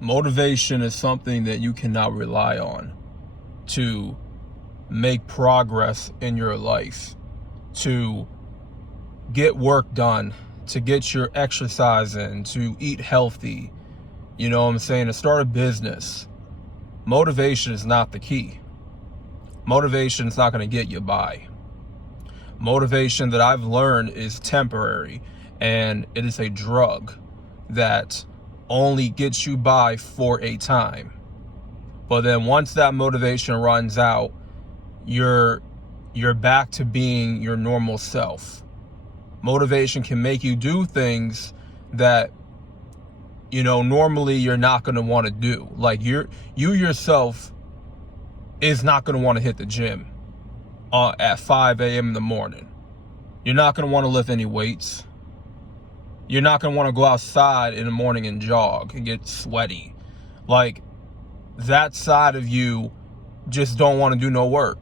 Motivation is something that you cannot rely on to make progress in your life, to get work done, to get your exercise in, to eat healthy, you know what I'm saying, to start a business. Motivation is not the key. Motivation is not going to get you by. Motivation that I've learned is temporary, and it is a drug that only gets you by for a time. But then once that motivation runs out, you're back to being your normal self. Motivation can make you do things that, you know, normally you're not going to want to do. Like you yourself is not going to want to hit the gym at 5 a.m. in the morning. You're not going to want to lift any weights. You're not going to want to go outside in the morning and jog and get sweaty. Like, that side of you just don't want to do no work.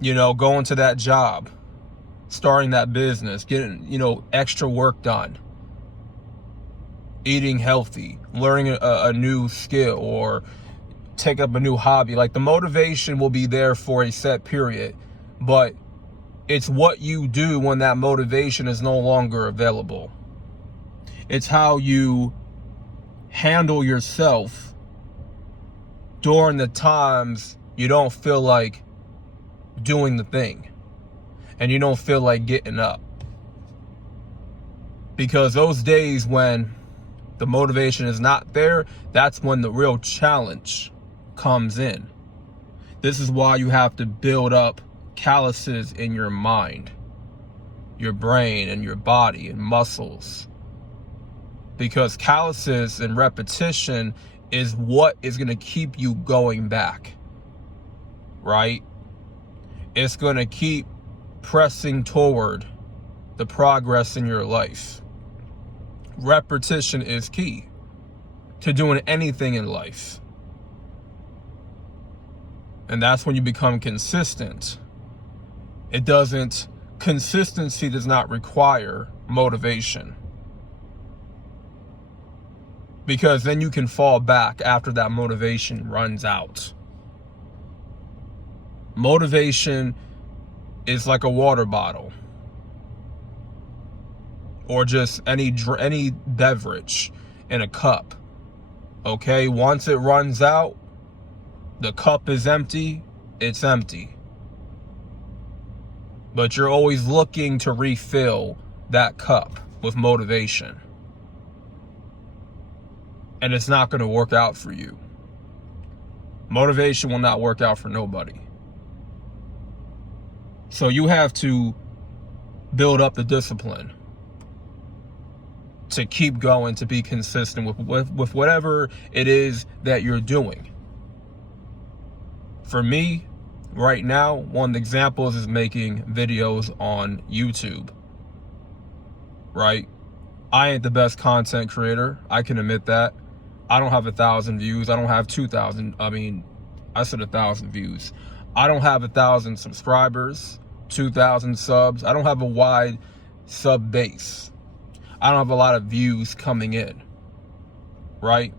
You know, going to that job, starting that business, getting, you know, extra work done, eating healthy, learning a new skill, or take up a new hobby. Like, the motivation will be there for a set period, but it's what you do when that motivation is no longer available. It's how you handle yourself during the times you don't feel like doing the thing and you don't feel like getting up. Because those days when the motivation is not there, that's when the real challenge comes in. This is why you have to build up calluses in your mind, your brain, and your body and muscles. Because calluses and repetition is what is going to keep you going back, right? It's going to keep pressing toward the progress in your life. Repetition is key to doing anything in life. And that's when you become consistent. Consistency does not require motivation. Because then you can fall back after that motivation runs out. Motivation is like a water bottle, or just any beverage in a cup. Okay, once it runs out, the cup is empty, it's empty. But you're always looking to refill that cup with motivation. And it's not going to work out for you. Motivation will not work out for nobody. So you have to build up the discipline to keep going, to be consistent with whatever it is that you're doing. For me, right now, one of the examples is making videos on YouTube, right? I ain't the best content creator. I can admit that. I don't have 1,000 views. I don't have 2,000. I said 1,000 views. I don't have 1,000 subscribers, 2,000 subs. I don't have a wide sub base. I don't have a lot of views coming in, right?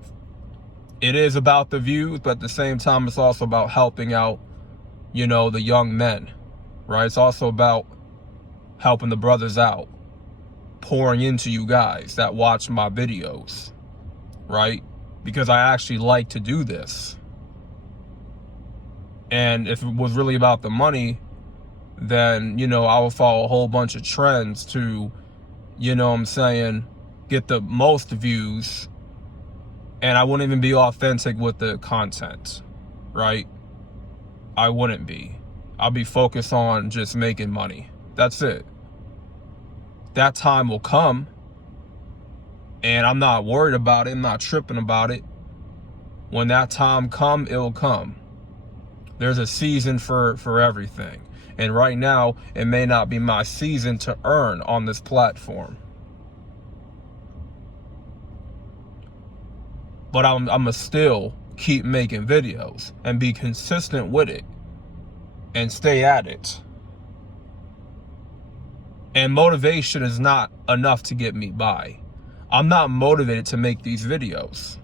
It is about the views, but at the same time, it's also about helping out, you know, the young men, right? It's also about helping the brothers out, pouring into you guys that watch my videos, right? Because I actually like to do this. And if it was really about the money, then, you know, I would follow a whole bunch of trends to, you know what I'm saying, get the most views, and I wouldn't even be authentic with the content, right? I wouldn't be. I'll be focused on just making money. That's it. That time will come, and I'm not worried about it. I'm not tripping about it. When that time come, it'll come. There's a season for everything. And right now, it may not be my season to earn on this platform. But I'm going to still keep making videos and be consistent with it and stay at it. And motivation is not enough to get me by. I'm not motivated to make these videos.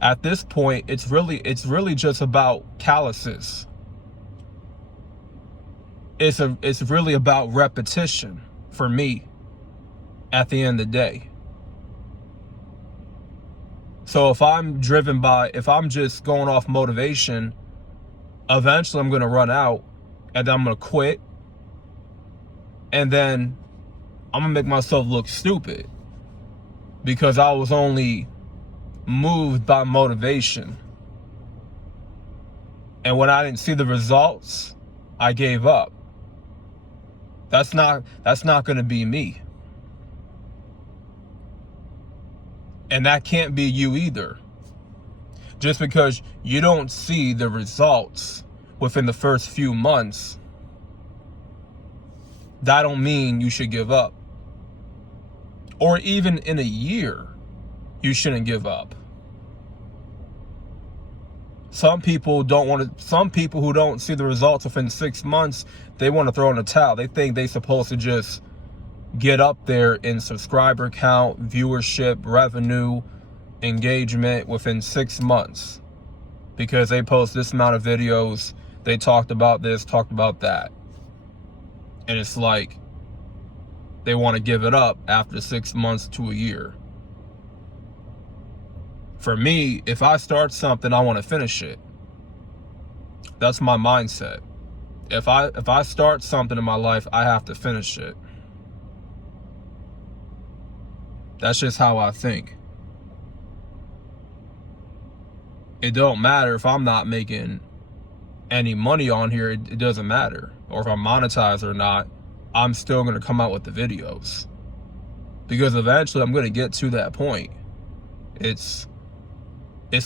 At this point, it's really just about calluses. It's really about repetition for me at the end of the day. So if I'm just going off motivation, eventually I'm going to run out, and then I'm going to quit, and then I'm going to make myself look stupid because I was only moved by motivation. And when I didn't see the results, I gave up. That's not going to be me. And that can't be you either. Just because you don't see the results within the first few months, that don't mean you should give up. Or even in a year, you shouldn't give up. Some people who don't see the results within 6 months, they want to throw in the towel. They think they're supposed to just get up there in subscriber count, viewership, revenue, engagement within 6 months because they post this amount of videos, they talked about this, talked about that. And it's like they want to give it up after 6 months to a year. For me, if I start something, I want to finish it. That's my mindset. If I start something in my life, I have to finish it. That's just how I think. It don't matter if I'm not making any money on here. It doesn't matter. Or if I'm monetized or not, I'm still going to come out with the videos. Because eventually I'm going to get to that point. It's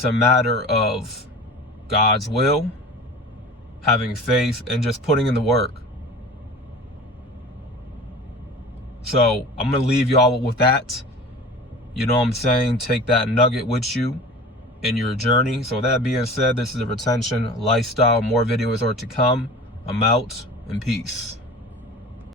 a matter of God's will, having faith, and just putting in the work. So I'm going to leave y'all with that. You know what I'm saying? Take that nugget with you in your journey. So that being said, this is the Retention Lifestyle. More videos are to come. I'm out, and peace.